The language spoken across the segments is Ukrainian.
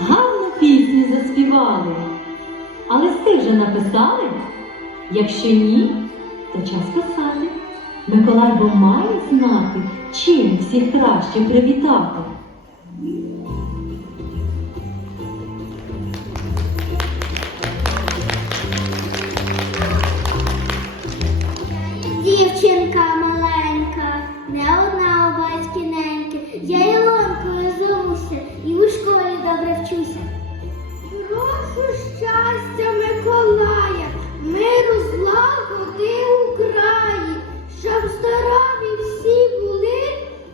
Гарну пісню заспівали. А листи вже написали? Якщо ні, то час писати. Миколай бо має знати, чим всіх краще привітати. Щастя Миколая, миру злагоди у краї, щоб здорові всі були,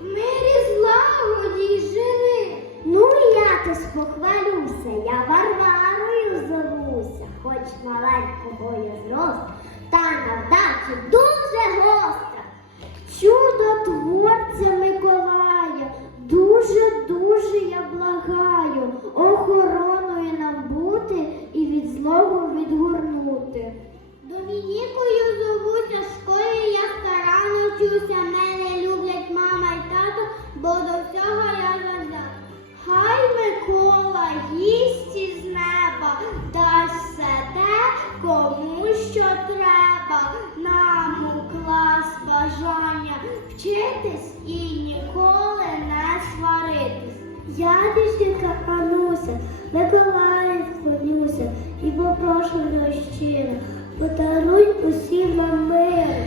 в мирі злагоді жили. Ну, я то спохвалюся, я Варварою зовуся, хоч маленького я зросту, відгорнути. Домінікою зовуся, в школі я старанно вчуся, мене люблять мама й тато, бо до всього я завзят. Хай Микола їсть із неба, дасть все те, кому що треба. Нам у клас бажання вчитись і і попрошу щиро, подаруй усім нам. Мир!